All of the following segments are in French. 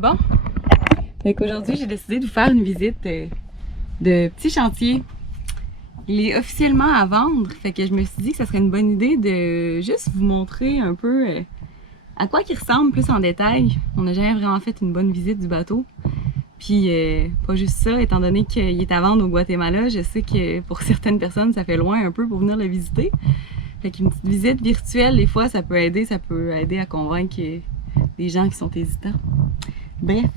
Bon, aujourd'hui j'ai décidé de vous faire une visite de petit chantier. Il est officiellement à vendre, fait que je me suis dit que ça serait une bonne idée de juste vous montrer un peu à quoi il ressemble plus en détail. On n'a jamais vraiment fait une bonne visite du bateau. Puis pas juste ça, étant donné qu'il est à vendre au Guatemala, je sais que pour certaines personnes ça fait loin un peu pour venir le visiter. Fait qu'une petite visite virtuelle, des fois ça peut aider à convaincre les gens qui sont hésitants. Bref,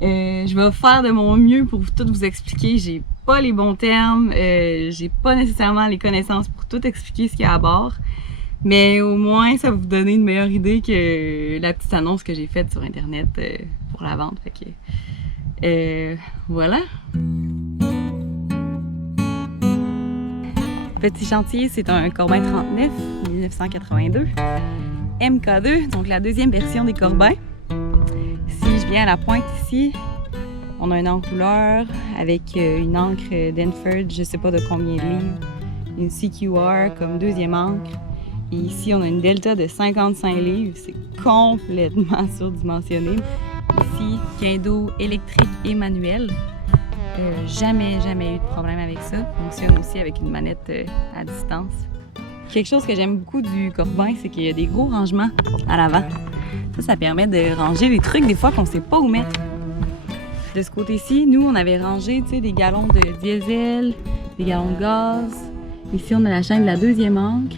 je vais faire de mon mieux pour tout vous expliquer. J'ai pas les bons termes, j'ai pas nécessairement les connaissances pour tout expliquer ce qu'il y a à bord. Mais au moins, ça va vous donner une meilleure idée que la petite annonce que j'ai faite sur Internet pour la vente. Fait que, voilà. Petit chantier, c'est un Corbin 39, 1982. MK2, donc la deuxième version des Corbins. Si je viens à la pointe ici, on a un enrouleur avec une encre Denford, je sais pas de combien de livres, une CQR comme deuxième encre. Et ici, on a une Delta de 55 livres, c'est complètement surdimensionné. Ici, Kendo électrique et manuel. Jamais eu de problème avec ça. Fonctionne aussi avec une manette à distance. Quelque chose que j'aime beaucoup du Corbin, c'est qu'il y a des gros rangements à l'avant. Ça permet de ranger les trucs des fois qu'on sait pas où mettre. De ce côté-ci, nous, on avait rangé des gallons de diesel, des gallons de gaz. Ici, on a la chaîne de la deuxième encre.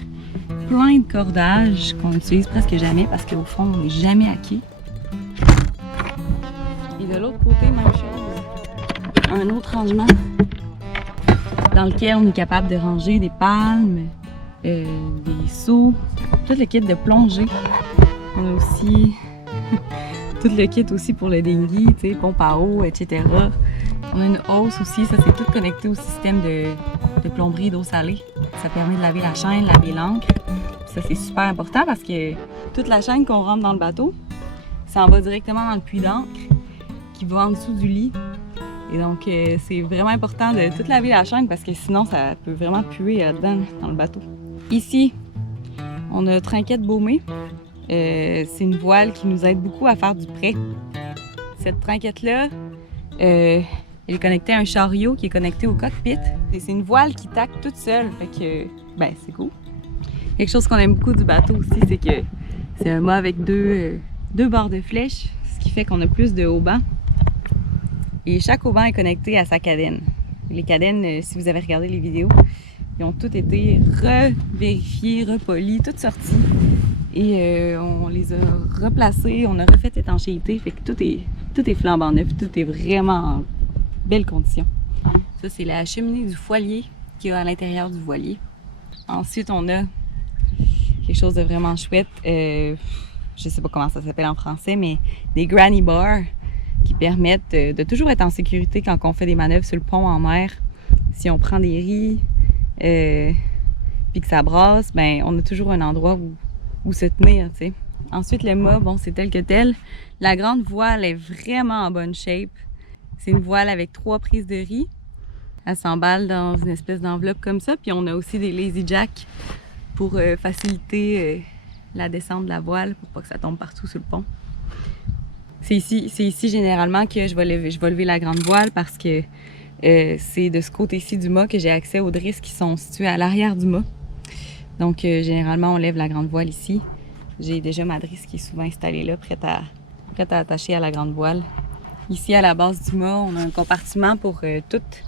Plein de cordages qu'on utilise presque jamais parce qu'au fond, on n'est jamais à quai. Et de l'autre côté, même chose. Un autre rangement dans lequel on est capable de ranger des palmes, des seaux, tout le kit de plongée. On a aussi tout le kit aussi pour le dinghy, pompe à eau, etc. On a une hausse aussi, ça c'est tout connecté au système de plomberie d'eau salée. Ça permet de laver la chaîne, laver l'ancre. Ça c'est super important parce que toute la chaîne qu'on rentre dans le bateau, ça en va directement dans le puits d'encre qui va en dessous du lit. Et donc, c'est vraiment important de tout laver la chaîne parce que sinon, ça peut vraiment puer là-dedans, dans le bateau. Ici, on a trinquette baumée. C'est une voile qui nous aide beaucoup à faire du près. Cette trinquette-là, elle est connectée à un chariot qui est connecté au cockpit. Et c'est une voile qui taque toute seule, fait que, ben, c'est cool. Quelque chose qu'on aime beaucoup du bateau aussi, c'est que c'est un mât avec deux barres de flèche, ce qui fait qu'on a plus de haubans. Et chaque auban est connecté à sa cadène. Les cadènes, si vous avez regardé les vidéos, ils ont toutes été revérifiées, repolies, toutes sorties. Et on les a replacées, on a refait étanchéité, fait que tout est flambant neuf, tout est vraiment en belle condition. Ça, c'est la cheminée du foilier qu'il y a à l'intérieur du voilier. Ensuite, on a quelque chose de vraiment chouette. Je sais pas comment ça s'appelle en français, mais des granny bars qui permettent de toujours être en sécurité quand on fait des manœuvres sur le pont en mer. Si on prend des riz puis que ça brasse, ben on a toujours un endroit où se tenir, tu sais. Ensuite, le mât, bon, c'est tel que tel. La grande voile est vraiment en bonne shape. C'est une voile avec 3 prises de riz. Elle s'emballe dans une espèce d'enveloppe comme ça. Puis on a aussi des lazy jacks pour faciliter la descente de la voile pour pas que ça tombe partout sur le pont. C'est ici généralement que je vais lever la grande voile parce que c'est de ce côté-ci du mât que j'ai accès aux drisses qui sont situées à l'arrière du mât. Donc généralement on lève la grande voile ici. J'ai déjà ma drisse qui est souvent installée là, prête à attacher à la grande voile. Ici à la base du mât, on a un compartiment pour toutes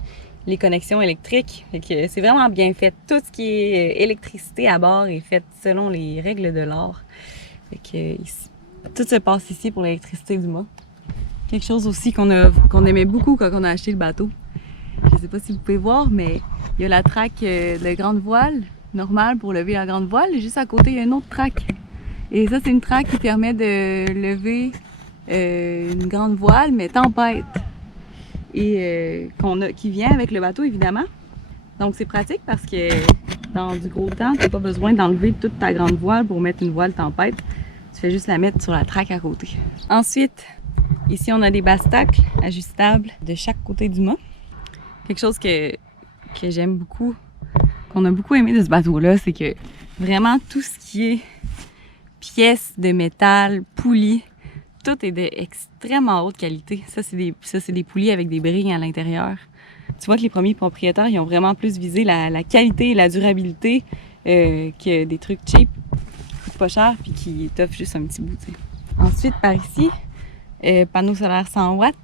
les connexions électriques. Fait que c'est vraiment bien fait. Tout ce qui est électricité à bord est fait selon les règles de l'art. Fait que ici, tout se passe ici pour l'électricité du mât. Quelque chose aussi qu'on aimait beaucoup quand on a acheté le bateau. Je sais pas si vous pouvez voir, mais il y a la traque de grande voile normale pour lever la grande voile. Et juste à côté, il y a une autre traque. Et ça, c'est une traque qui permet de lever une grande voile, mais tempête. Et qui vient avec le bateau, évidemment. Donc, c'est pratique parce que dans du gros temps, tu n'as pas besoin d'enlever toute ta grande voile pour mettre une voile tempête. Tu fais juste la mettre sur la traque à côté. Ensuite, ici, on a des bastacles ajustables de chaque côté du mât. Quelque chose que j'aime beaucoup, qu'on a beaucoup aimé de ce bateau-là, c'est que vraiment tout ce qui est pièces de métal, poulies, tout est d'extrêmement haute qualité. Ça, c'est des poulies avec des brilles à l'intérieur. Tu vois que les premiers propriétaires, ils ont vraiment plus visé la qualité et la durabilité que des trucs cheap, qui coûtent pas cher, puis qui t'offrent juste un petit bout, t'sais. Ensuite, par ici, panneau solaire 100 watts.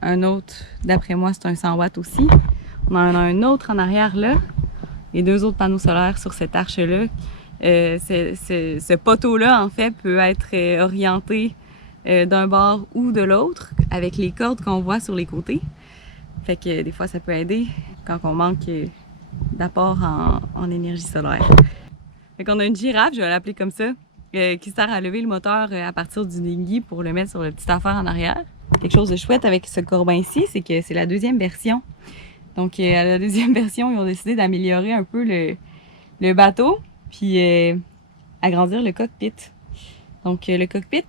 Un autre, d'après moi, c'est un 100 watts aussi. On en a un autre en arrière là. Et 2 autres panneaux solaires sur cette arche-là. Ce poteau-là, en fait, peut être orienté d'un bord ou de l'autre avec les cordes qu'on voit sur les côtés. Fait que des fois, ça peut aider quand on manque d'apport en énergie solaire. Fait qu'on a une girafe, je vais l'appeler comme ça, qui sert à lever le moteur à partir du dinghy pour le mettre sur le petit affaire en arrière. Quelque chose de chouette avec ce corbin ici, c'est que c'est la 2e version. Donc, à la 2e version, ils ont décidé d'améliorer un peu le bateau, puis agrandir le cockpit. Donc, le cockpit,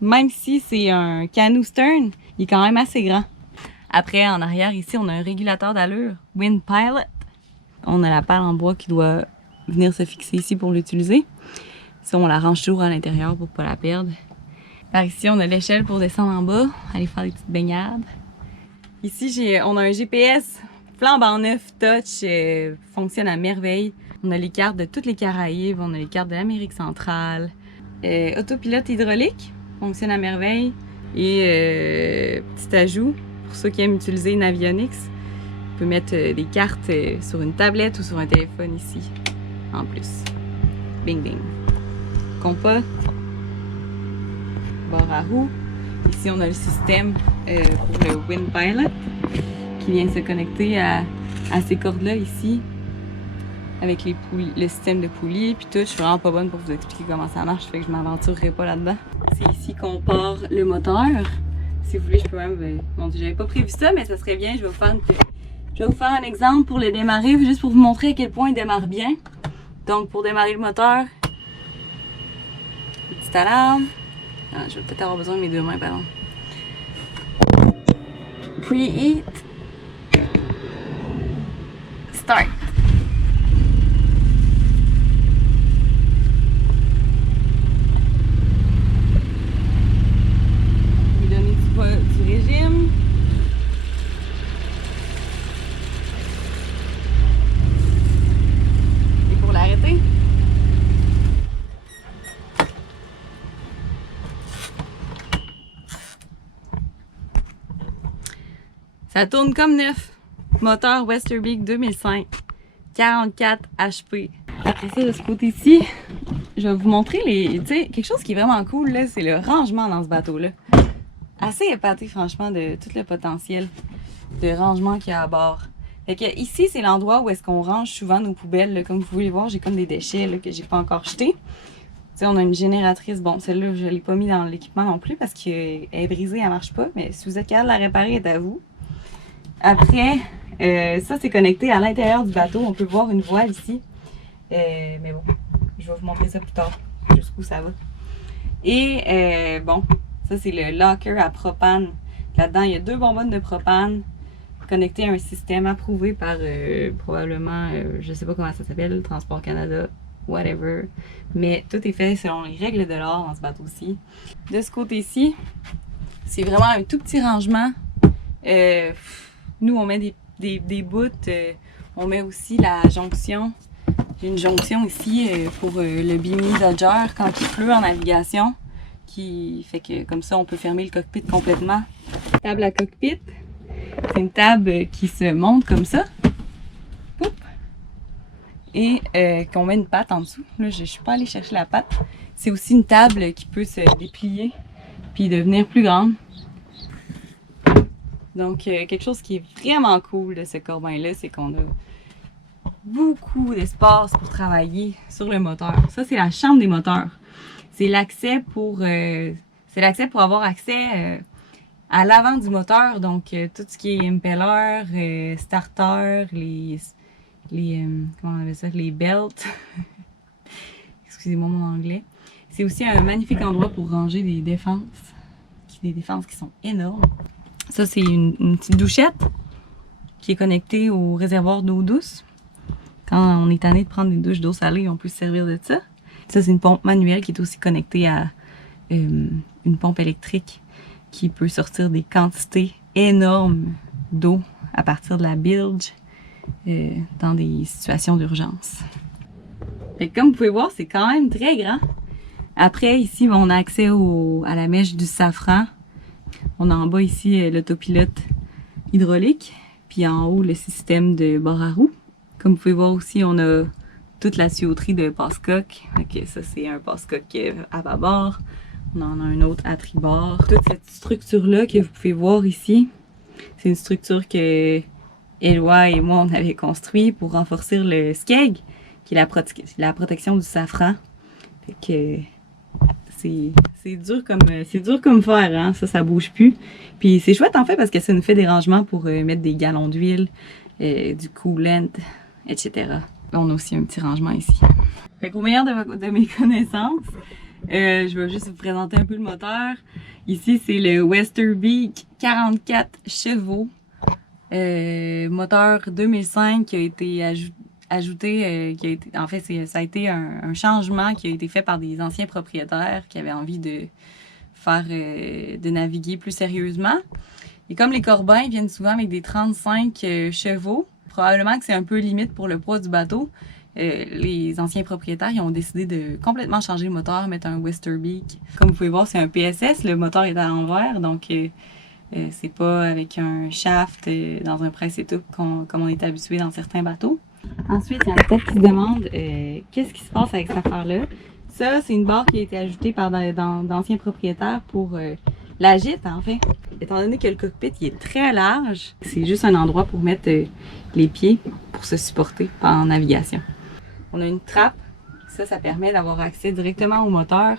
même si c'est un canot stern, il est quand même assez grand. Après, en arrière, ici, on a un régulateur d'allure, Wind Pilot. On a la pale en bois qui doit venir se fixer ici pour l'utiliser. Ça, on la range toujours à l'intérieur pour ne pas la perdre. Par ici, on a l'échelle pour descendre en bas, aller faire des petites baignades. Ici, on a un GPS flambant neuf, touch, fonctionne à merveille. On a les cartes de toutes les Caraïbes, on a les cartes de l'Amérique centrale. Autopilote hydraulique, fonctionne à merveille. Et petit ajout, pour ceux qui aiment utiliser Navionics, on peut mettre des cartes sur une tablette ou sur un téléphone ici, en plus. Bing bing. Compas, barre à roue. Ici, on a le système pour le Wind Pilot qui vient se connecter à ces cordes-là ici avec les poulies, le système de poulies puis tout. Je suis vraiment pas bonne pour vous expliquer comment ça marche, fait que je m'aventurerai pas là-dedans. C'est ici qu'on part le moteur. Si vous voulez, je peux même... Bon, j'avais pas prévu ça, mais ça serait bien. Je vais vous faire un exemple pour le démarrer, juste pour vous montrer à quel point il démarre bien. Donc, pour démarrer le moteur, petite alarme. Ah, je vais peut-être avoir besoin de mes 2 mains, pardon. Preheat. Start. Je vais donner du régime. Et pour l'arrêter, ça tourne comme neuf. Moteur Westerbeek 2005, 44 HP. Après ça, de ce côté-ci, je vais vous montrer quelque chose qui est vraiment cool, là, c'est le rangement dans ce bateau-là. Assez épaté, franchement, de tout le potentiel de rangement qu'il y a à bord. Fait que ici, c'est l'endroit où est-ce qu'on range souvent nos poubelles. Là. Comme vous pouvez voir, j'ai comme des déchets là, que j'ai pas encore jetés. T'sais, on a une génératrice. Bon, celle-là, je l'ai pas mis dans l'équipement non plus parce qu'elle est brisée, elle marche pas. Mais si vous êtes capable de la réparer, elle est à vous. Après, ça, c'est connecté à l'intérieur du bateau. On peut voir une voile ici. Mais bon, je vais vous montrer ça plus tard, jusqu'où ça va. Et bon, ça, c'est le locker à propane. Là-dedans, il y a 2 bonbonnes de propane connectées à un système approuvé par probablement, je sais pas comment ça s'appelle, Transport Canada, whatever. Mais tout est fait selon les règles de l'art dans ce bateau-ci. De ce côté-ci, c'est vraiment un tout petit rangement. Nous, on met des bouts. On met aussi la jonction. J'ai une jonction ici pour le Bimini Dodger quand il pleut en navigation. Qui fait que comme ça, on peut fermer le cockpit complètement. Table à cockpit. C'est une table qui se monte comme ça. Oups. Et qu'on met une patte en dessous. Là, je suis pas allée chercher la patte. C'est aussi une table qui peut se déplier puis devenir plus grande. Donc, quelque chose qui est vraiment cool de ce corbin-là, c'est qu'on a beaucoup d'espace pour travailler sur le moteur. Ça, c'est la chambre des moteurs. C'est l'accès pour avoir accès à l'avant du moteur. Donc, tout ce qui est impeller, starter, comment on appelle ça, les belts. Excusez-moi mon anglais. C'est aussi un magnifique endroit pour ranger des défenses. Des défenses qui sont énormes. Ça, c'est une petite douchette qui est connectée au réservoir d'eau douce. Quand on est tanné de prendre des douches d'eau salée, on peut se servir de ça. Ça, c'est une pompe manuelle qui est aussi connectée à une pompe électrique qui peut sortir des quantités énormes d'eau à partir de la bilge dans des situations d'urgence. Comme vous pouvez voir, c'est quand même très grand. Après, ici, on a accès à la mèche du safran. On a en bas ici l'autopilote hydraulique, puis en haut le système de bord à roue. Comme vous pouvez voir aussi, on a toute la tuyauterie de passe-coque. Ça, c'est un passe-coque à bâbord. On en a un autre à tribord. Toute cette structure-là que vous pouvez voir ici, c'est une structure que Éloi et moi, on avait construit pour renforcer le skeg, qui est la protection du safran. Fait que c'est dur comme fer, hein? Ça bouge plus. Puis c'est chouette en fait parce que ça nous fait des rangements pour mettre des gallons d'huile, du coolant, etc. Là, on a aussi un petit rangement ici. Fait qu'au meilleur de mes connaissances, je vais juste vous présenter un peu le moteur. Ici, c'est le Westerbeek 44 chevaux. Moteur 2005 qui a été ajouté, en fait, ça a été un changement qui a été fait par des anciens propriétaires qui avaient envie de naviguer plus sérieusement. Et comme les Corbins viennent souvent avec des 35 chevaux, probablement que c'est un peu limite pour le poids du bateau. Les anciens propriétaires ils ont décidé de complètement changer le moteur, mettre un Westerbeek. Comme vous pouvez voir, c'est un PSS, le moteur est à l'envers, donc c'est pas avec un shaft dans un presse et tout comme on est habitué dans certains bateaux. Ensuite, il y en a peut-être qui se demandent qu'est-ce qui se passe avec cette affaire-là. Ça, c'est une barre qui a été ajoutée par d'anciens propriétaires pour la gîte, en fait. Étant donné que le cockpit il est très large, c'est juste un endroit pour mettre les pieds pour se supporter en navigation. On a une trappe. Ça permet d'avoir accès directement au moteur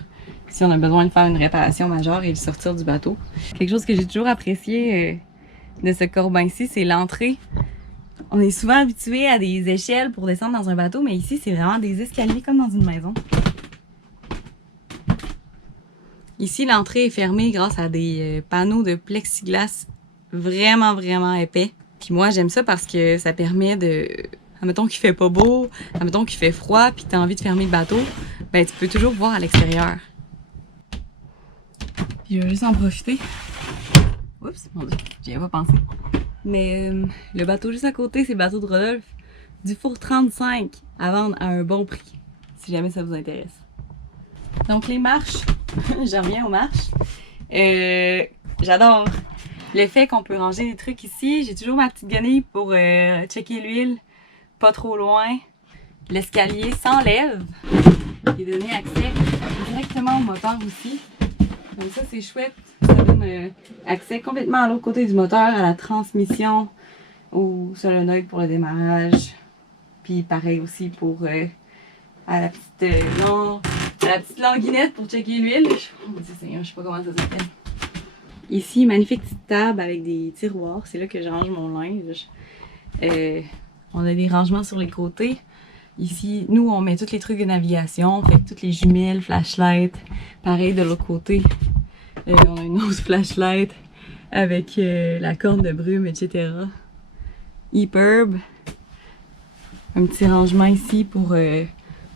si on a besoin de faire une réparation majeure et le sortir du bateau. Quelque chose que j'ai toujours apprécié de ce Corbin-ci, c'est l'entrée. On est souvent habitué à des échelles pour descendre dans un bateau, mais ici, c'est vraiment des escaliers comme dans une maison. Ici, l'entrée est fermée grâce à des panneaux de plexiglas vraiment, vraiment épais. Puis moi, j'aime ça parce que ça permet de... Admettons qu'il fait pas beau, admettons qu'il fait froid, puis que tu as envie de fermer le bateau, ben tu peux toujours voir à l'extérieur. Puis je vais juste en profiter. Oups, mon Dieu, j'y avais pas pensé. Mais le bateau juste à côté, c'est le bateau de Rodolphe. Dufour 35 à vendre à un bon prix, si jamais ça vous intéresse. Donc les marches, je reviens aux marches. J'adore le fait qu'on peut ranger des trucs ici. J'ai toujours ma petite guenille pour checker l'huile, pas trop loin. L'escalier s'enlève. Il est donné accès directement au moteur aussi. Donc ça c'est chouette. Ça donne accès complètement à l'autre côté du moteur, à la transmission, au solenoïde pour le démarrage. Puis pareil aussi pour à la petite languinette pour checker l'huile. Oh mon Dieu Seigneur, je sais pas comment ça s'appelle. Ici, magnifique petite table avec des tiroirs. C'est là que je range mon linge. On a des rangements sur les côtés. Ici, nous, on met tous les trucs de navigation. Fait que toutes les jumelles, flashlights. Pareil de l'autre côté. On a une autre flashlight avec la corne de brume, etc. EPIRB. Un petit rangement ici pour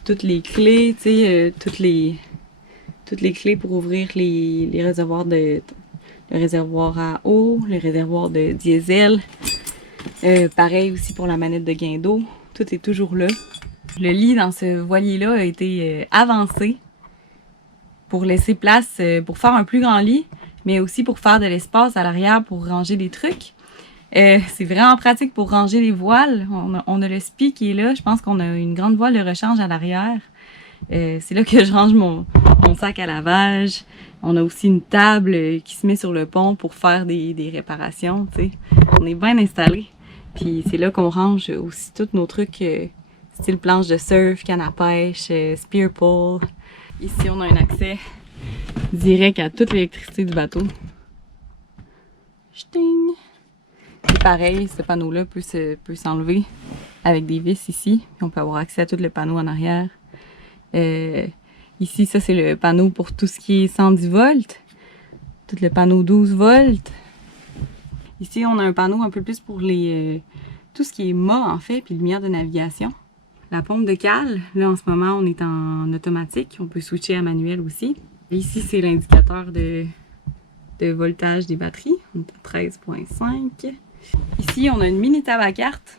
toutes les clés, tu sais, toutes les clés pour ouvrir les réservoirs le réservoir à eau, le réservoir de diesel. Pareil aussi pour la manette de guindeau. Tout est toujours là. Le lit dans ce voilier-là a été avancé pour laisser place, pour faire un plus grand lit, mais aussi pour faire de l'espace à l'arrière pour ranger des trucs. C'est vraiment pratique pour ranger les voiles. On a le spi qui est là. Je pense qu'on a une grande voile de rechange à l'arrière. C'est là que je range mon sac à lavage. On a aussi une table qui se met sur le pont pour faire des réparations. T'sais. On est bien installé. Puis c'est là qu'on range aussi tous nos trucs style planche de surf, canne à pêche, spear pole. Ici, on a un accès direct à toute l'électricité du bateau. Ch'ting! Et pareil, ce panneau-là peut s'enlever avec des vis ici. Puis on peut avoir accès à tout le panneau en arrière. Ici, ça c'est le panneau pour tout ce qui est 110 volts. Tout le panneau 12 volts. Ici, on a un panneau un peu plus pour tout ce qui est mât en fait, puis lumière de navigation. La pompe de cale, là en ce moment on est en automatique. On peut switcher à manuel aussi. Ici, c'est l'indicateur de voltage des batteries. On est à 13,5. Ici, on a une mini table à cartes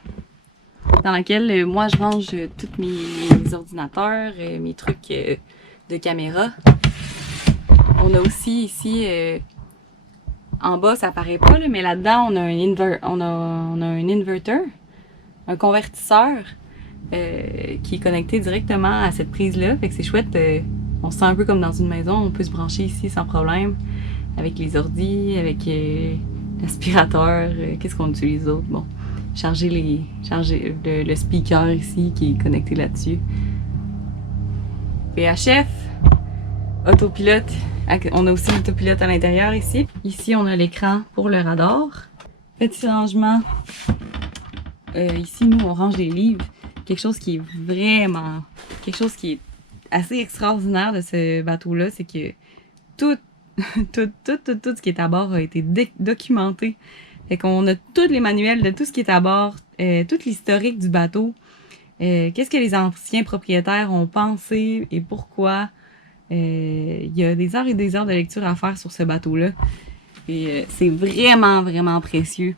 dans laquelle moi, je range tous mes ordinateurs, mes trucs de caméra. On a aussi ici, en bas, ça paraît pas, là, mais là-dedans, on a un inverter, un convertisseur qui est connecté directement à cette prise-là. Fait que c'est chouette. On se sent un peu comme dans une maison. On peut se brancher ici sans problème avec les ordis, avec l'aspirateur. Qu'est-ce qu'on utilise d'autre? Bon, charger le speaker ici qui est connecté là-dessus. VHF, autopilote. On a aussi l'autopilote à l'intérieur ici. Ici, on a l'écran pour le radar. Petit rangement. Ici, nous, on range des livres. Quelque chose qui est assez extraordinaire de ce bateau-là, c'est que tout ce qui est à bord a été documenté. Fait qu'on a tous les manuels de tout ce qui est à bord, tout l'historique du bateau, qu'est-ce que les anciens propriétaires ont pensé et pourquoi. Il y a des heures et des heures de lecture à faire sur ce bateau-là. Et c'est vraiment, vraiment précieux.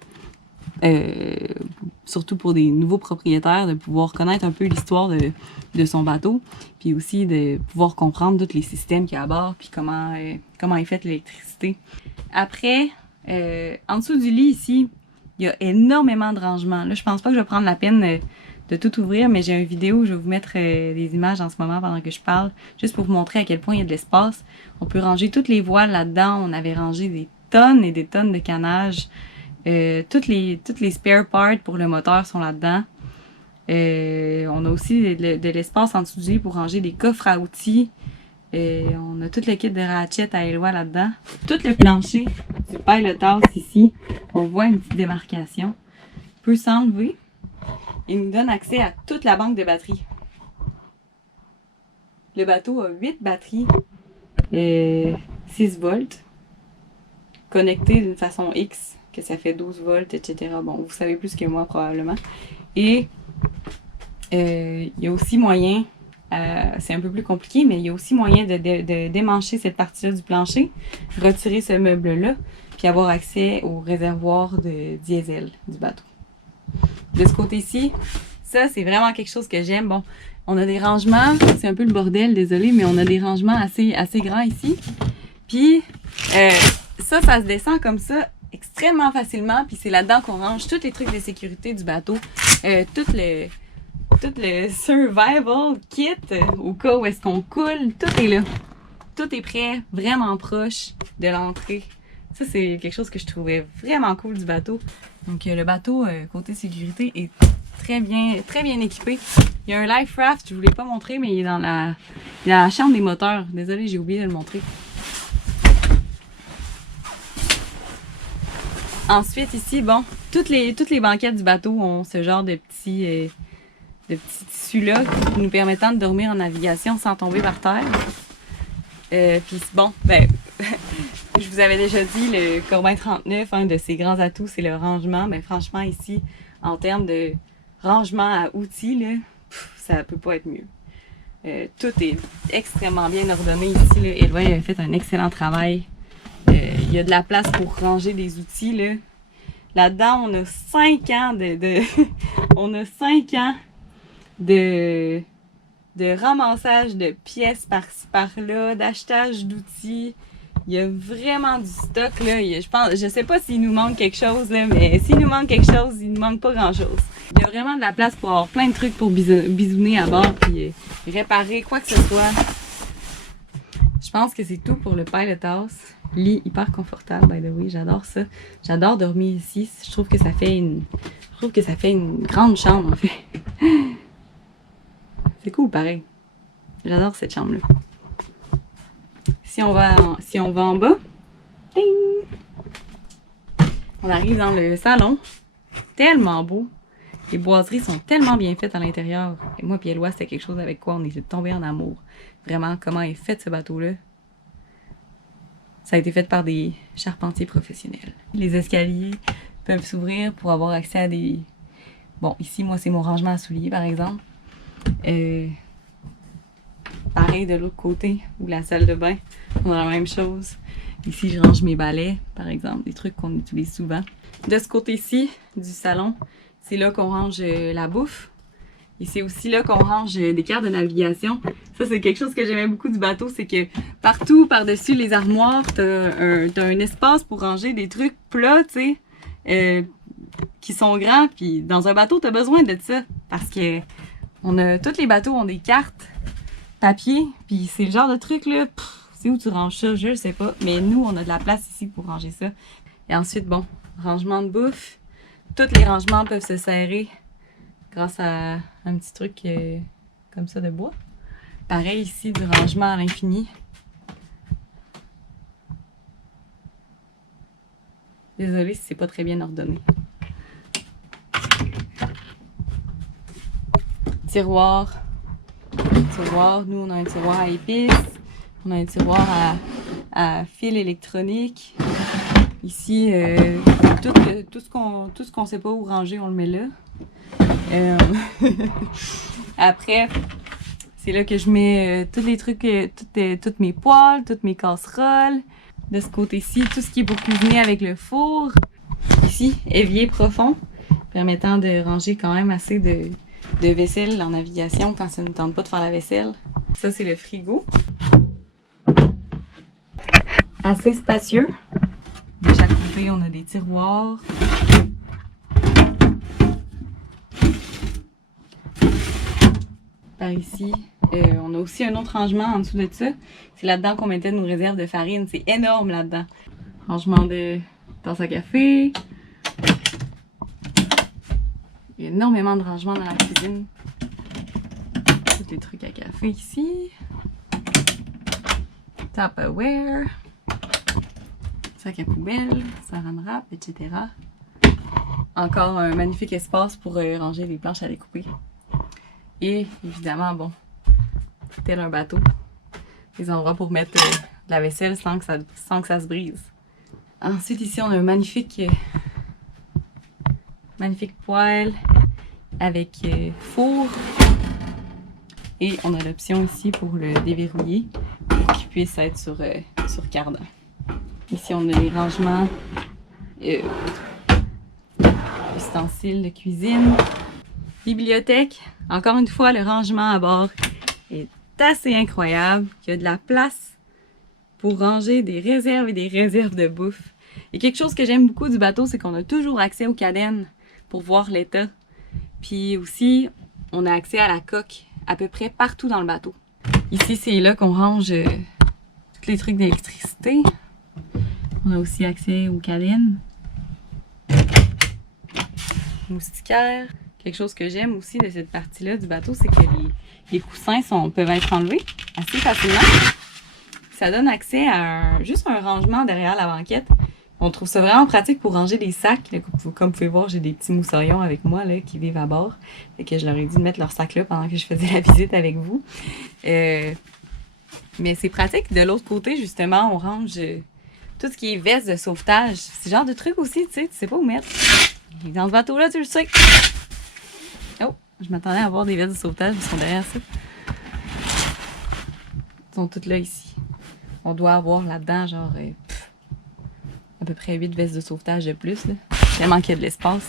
Surtout pour des nouveaux propriétaires, de pouvoir connaître un peu l'histoire de son bateau, puis aussi de pouvoir comprendre tous les systèmes qu'il y a à bord, puis comment est faite l'électricité. Après, en dessous du lit ici, il y a énormément de rangements. Là, je pense pas que je vais prendre la peine de tout ouvrir, mais j'ai une vidéo où je vais vous mettre des images en ce moment pendant que je parle, juste pour vous montrer à quel point il y a de l'espace. On peut ranger toutes les voiles là-dedans. On avait rangé des tonnes et des tonnes de canage. Toutes les spare parts pour le moteur sont là-dedans. On a aussi de l'espace en dessous du lit pour ranger des coffres à outils. On a tout le kit de ratchet à Eloi là-dedans. Tout le plancher du pilotage ici, on voit une petite démarcation. Peut s'enlever. Il nous donne accès à toute la banque de batteries. Le bateau a 8 batteries, 6 volts, connectées d'une façon X, que ça fait 12 volts, etc. Bon, vous savez plus que moi probablement. Et il y a aussi moyen, c'est un peu plus compliqué, mais il y a aussi moyen de démancher cette partie-là du plancher, retirer ce meuble-là, puis avoir accès au réservoir de diesel du bateau. De ce côté-ci, ça, c'est vraiment quelque chose que j'aime. Bon, on a des rangements, c'est un peu le bordel, désolé, mais on a des rangements assez grands ici. Puis, ça se descend comme ça extrêmement facilement, puis c'est là-dedans qu'on range tous les trucs de sécurité du bateau, tout le survival kit, au cas où est-ce qu'on coule, tout est là. Tout est prêt, vraiment proche de l'entrée. Ça, c'est quelque chose que je trouvais vraiment cool du bateau. Donc, le bateau, côté sécurité, est très bien équipé. Il y a un life raft, je ne vous l'ai pas montré, mais il est dans la chambre des moteurs. Désolée, j'ai oublié de le montrer. Ensuite, ici, bon, toutes les banquettes du bateau ont ce genre de petits tissus-là qui nous permettent de dormir en navigation sans tomber par terre. Puis bon, ben, je vous avais déjà dit, le Corbin 39, un de ses grands atouts, c'est le rangement. Mais franchement, ici, en termes de rangement à outils, là, ça peut pas être mieux. Tout est extrêmement bien ordonné ici. Là. Eloi a fait un excellent travail. Il y a de la place pour ranger des outils. Là. Là-dedans, on a 5 ans on a 5 ans de ramassage de pièces par-ci par-là, d'achetage d'outils. Il y a vraiment du stock là. Je sais pas s'il nous manque quelque chose là, mais s'il nous manque quelque chose, il nous manque pas grand-chose. Il y a vraiment de la place pour avoir plein de trucs pour bisouner à bord puis réparer quoi que ce soit. Je pense que c'est tout pour le Pilot House. Lit hyper confortable, by the way, j'adore ça. J'adore dormir ici. Je trouve que ça fait une grande chambre en fait. C'est cool pareil. J'adore cette chambre-là. Si on va en bas, ding! On arrive dans le salon. Tellement beau. Les boiseries sont tellement bien faites à l'intérieur. Et moi et Eloi, c'était quelque chose avec quoi on était tombés en amour. Vraiment, comment est fait ce bateau-là. Ça a été fait par des charpentiers professionnels. Les escaliers peuvent s'ouvrir pour avoir accès à des... Bon, ici, moi, c'est mon rangement à souliers, par exemple. Pareil de l'autre côté, ou la salle de bain, on a la même chose. Ici, je range mes balais, par exemple, des trucs qu'on utilise souvent. De ce côté-ci, du salon, c'est là qu'on range la bouffe. Et c'est aussi là qu'on range des cartes de navigation. Ça, c'est quelque chose que j'aimais beaucoup du bateau, c'est que partout, par-dessus les armoires, t'as un espace pour ranger des trucs plats, tu sais, qui sont grands. Puis dans un bateau, t'as besoin de ça. Parce que tous les bateaux ont des cartes papier. Puis c'est le genre de truc, là, c'est où tu ranges ça, je sais pas. Mais nous, on a de la place ici pour ranger ça. Et ensuite, bon, rangement de bouffe. Tous les rangements peuvent se serrer grâce à un petit truc comme ça de bois. Pareil ici, du rangement à l'infini. Désolée si c'est pas très bien ordonné. Tiroir. Nous on a un tiroir à épices. On a un tiroir à fil électronique. Ici, tout ce qu'on sait pas où ranger, on le met là. Après, c'est là que je mets tous les trucs, toutes mes poêles, toutes mes casseroles. De ce côté-ci, tout ce qui est pour cuisiner avec le four. Ici, évier profond, permettant de ranger quand même assez de vaisselle en navigation quand ça ne tente pas de faire la vaisselle. Ça, c'est le frigo. Assez spacieux. De chaque côté, on a des tiroirs. Par ici, on a aussi un autre rangement en dessous de ça. C'est là-dedans qu'on mettait nos réserves de farine. C'est énorme là-dedans. Rangement de tasse à café. Il y a énormément de rangements dans la cuisine. Tous les trucs à café ici. Tupperware. Sac à poubelle, saran wrap, etc. Encore un magnifique espace pour ranger les planches à découper. Et évidemment, bon, tel un bateau, des endroits pour mettre de la vaisselle sans que ça se brise. Ensuite, ici, on a un magnifique poêle avec four. Et on a l'option ici pour le déverrouiller pour qu'il puisse être sur cardan. Ici, on a les rangements ustensiles de cuisine. Bibliothèque. Encore une fois, le rangement à bord est assez incroyable. Il y a de la place pour ranger des réserves et des réserves de bouffe. Et quelque chose que j'aime beaucoup du bateau, c'est qu'on a toujours accès aux cadennes pour voir l'état. Puis aussi, on a accès à la coque à peu près partout dans le bateau. Ici, c'est là qu'on range tous les trucs d'électricité. On a aussi accès aux cadennes. Moustiquaires. Quelque chose que j'aime aussi de cette partie-là du bateau, c'est que les coussins peuvent être enlevés assez facilement. Ça donne accès à juste un rangement derrière la banquette. On trouve ça vraiment pratique pour ranger des sacs. Comme vous pouvez voir, j'ai des petits moussaillons avec moi là, qui vivent à bord. Fait que je leur ai dit de mettre leur sac là pendant que je faisais la visite avec vous. Mais c'est pratique. De l'autre côté, justement, on range tout ce qui est veste de sauvetage. C'est le genre de truc aussi, tu sais pas où mettre. Et dans ce bateau-là, tu le sais. Oh, je m'attendais à avoir des vestes de sauvetage, ils sont derrière ça. Ils sont toutes là ici. On doit avoir là-dedans genre à peu près 8 vestes de sauvetage de plus. Là. Tellement qu'il y a de l'espace.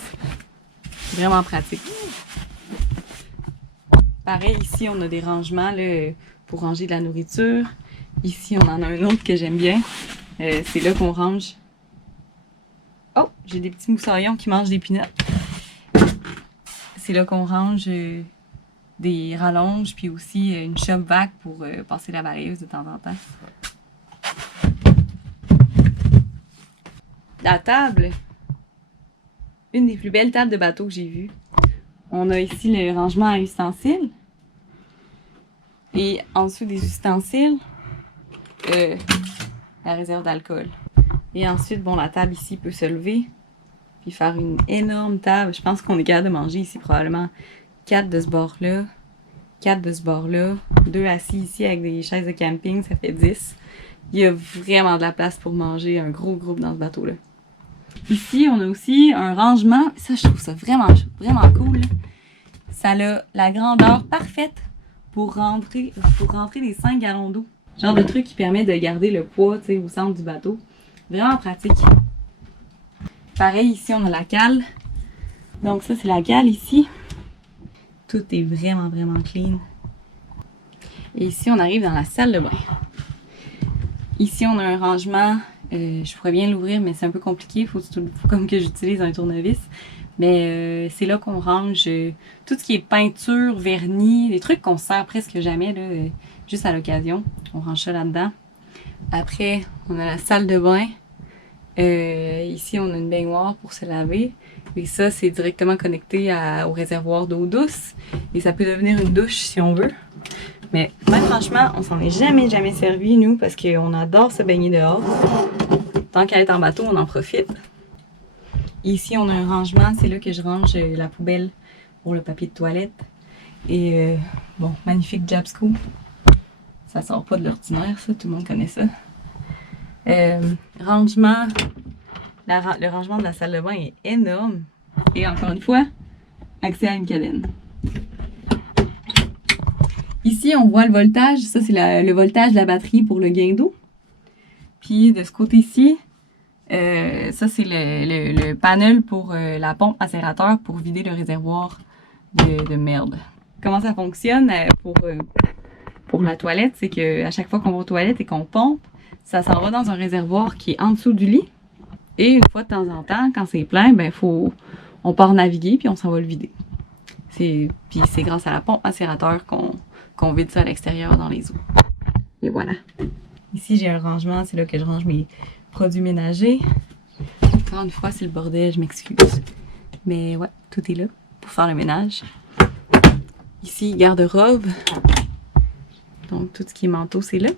Vraiment pratique. Pareil, ici, on a des rangements là, pour ranger de la nourriture. Ici, on en a un autre que j'aime bien. C'est là qu'on range. Oh, j'ai des petits moussaillons qui mangent des peanuts. C'est là qu'on range des rallonges, puis aussi une shop vac pour passer la balayeuse de temps en temps. La table, une des plus belles tables de bateau que j'ai vues. On a ici le rangement à ustensiles. Et en dessous des ustensiles, la réserve d'alcool. Et ensuite, bon, la table ici peut se lever puis faire une énorme table. Je pense qu'on est capable de manger ici probablement 4 de ce bord-là, 4 de ce bord-là, 2 assis ici avec des chaises de camping, ça fait 10. Il y a vraiment de la place pour manger un gros groupe dans ce bateau-là. Ici, on a aussi un rangement. Ça, je trouve ça vraiment cool. Ça a la grandeur parfaite pour rentrer les 5 gallons d'eau. Genre de truc qui permet de garder le poids, tu sais, au centre du bateau. Vraiment pratique. Pareil, ici, on a la cale. Donc ça, c'est la cale ici. Tout est vraiment, vraiment clean. Et ici, on arrive dans la salle de bain. Ici, on a un rangement. Je pourrais bien l'ouvrir, mais c'est un peu compliqué. Il faut comme que j'utilise un tournevis. Mais c'est là qu'on range tout ce qui est peinture, vernis, des trucs qu'on sert presque jamais, là, juste à l'occasion. On range ça là-dedans. Après, on a la salle de bain. Ici, on a une baignoire pour se laver. Et ça, c'est directement connecté au réservoir d'eau douce. Et ça peut devenir une douche si on veut. Mais franchement, on s'en est jamais servi, nous, parce qu'on adore se baigner dehors. Tant qu'à être en bateau, on en profite. Ici, on a un rangement. C'est là que je range la poubelle pour le papier de toilette. Et bon, magnifique Jabsco. Ça sort pas de l'ordinaire, ça. Tout le monde connaît ça. Rangement. Le rangement de la salle de bain est énorme. Et encore une fois, accès à une cabine. Ici, on voit le voltage. Ça, c'est le voltage de la batterie pour le gain d'eau. Puis, de ce côté-ci, ça, c'est le panel pour la pompe aspirateur pour vider le réservoir de merde. Comment ça fonctionne pour la toilette? C'est qu'à chaque fois qu'on va aux toilettes et qu'on pompe, ça s'en va dans un réservoir qui est en dessous du lit. Et une fois de temps en temps, quand c'est plein, ben on part naviguer puis on s'en va le vider. Puis c'est grâce à la pompe aspirateur qu'on vide ça à l'extérieur dans les eaux. Et voilà. Ici, j'ai un rangement. C'est là que je range mes produits ménagers. Encore une fois, c'est le bordel, je m'excuse. Mais ouais, tout est là pour faire le ménage. Ici, garde-robe. Donc, tout ce qui est manteau, c'est là.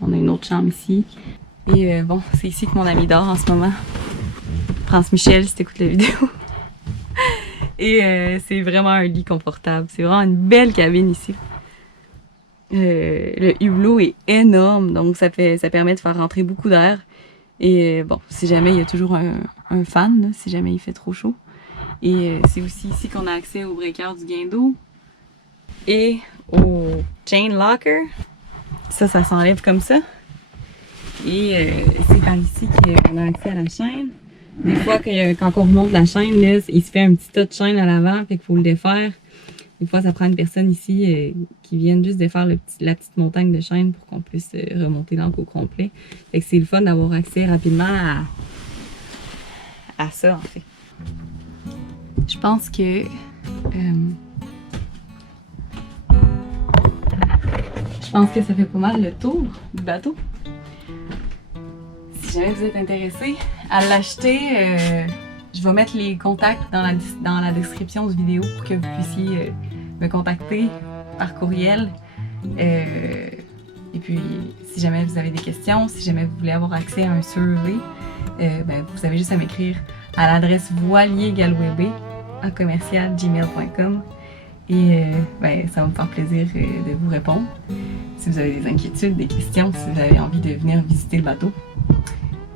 On a une autre chambre ici. Et bon, c'est ici que mon ami dort en ce moment. France Michel, si t'écoutes la vidéo. Et c'est vraiment un lit confortable. C'est vraiment une belle cabine ici. Le hublot est énorme, donc ça permet de faire rentrer beaucoup d'air. Et bon, si jamais il y a toujours un fan, là, si jamais il fait trop chaud. Et c'est aussi ici qu'on a accès au breaker du gain d'eau et au chain locker. Ça s'enlève comme ça. Et c'est par ici qu'on a accès à la chaîne. Des fois, quand on remonte la chaîne, là, il se fait un petit tas de chaîne à l'avant, fait qu'il faut le défaire. Des fois, ça prend une personne ici qui vienne juste défaire la petite montagne de chaîne pour qu'on puisse remonter l'ancre au complet. Fait que c'est le fun d'avoir accès rapidement à ça, en fait. Je pense que ça fait pas mal le tour du bateau. Si jamais vous êtes intéressé à l'acheter, je vais mettre les contacts dans la description de vidéo pour que vous puissiez me contacter par courriel. Et puis, si jamais vous avez des questions, si jamais vous voulez avoir accès à un survey, vous avez juste à m'écrire à l'adresse voiliergalweb@gmail.com et ça va me faire plaisir de vous répondre. Si vous avez des inquiétudes, des questions, si vous avez envie de venir visiter le bateau.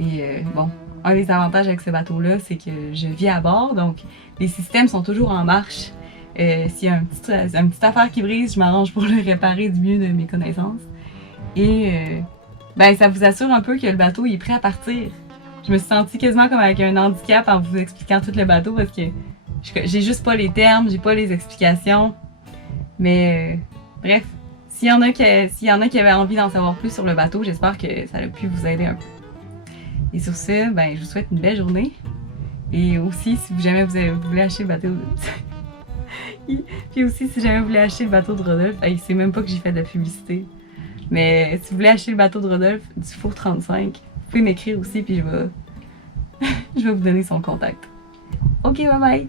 Et bon, un des avantages avec ce bateau-là, c'est que je vis à bord, donc les systèmes sont toujours en marche. S'il y a une petite affaire qui brise, je m'arrange pour le réparer du mieux de mes connaissances. Et ça vous assure un peu que le bateau il est prêt à partir. Je me suis sentie quasiment comme avec un handicap en vous expliquant tout le bateau parce que j'ai juste pas les termes, j'ai pas les explications. Mais bref, s'il y en a qui avaient envie d'en savoir plus sur le bateau, j'espère que ça a pu vous aider un peu. Et sur ce, je vous souhaite une belle journée. Et aussi, si jamais vous voulez acheter le bateau Puis aussi, si jamais vous voulez acheter le bateau de Rodolphe, c'est même pas que j'ai fait de la publicité. Mais si vous voulez acheter le bateau de Rodolphe du Four 35, vous pouvez m'écrire aussi, puis je vais vous donner son contact. Ok, bye bye!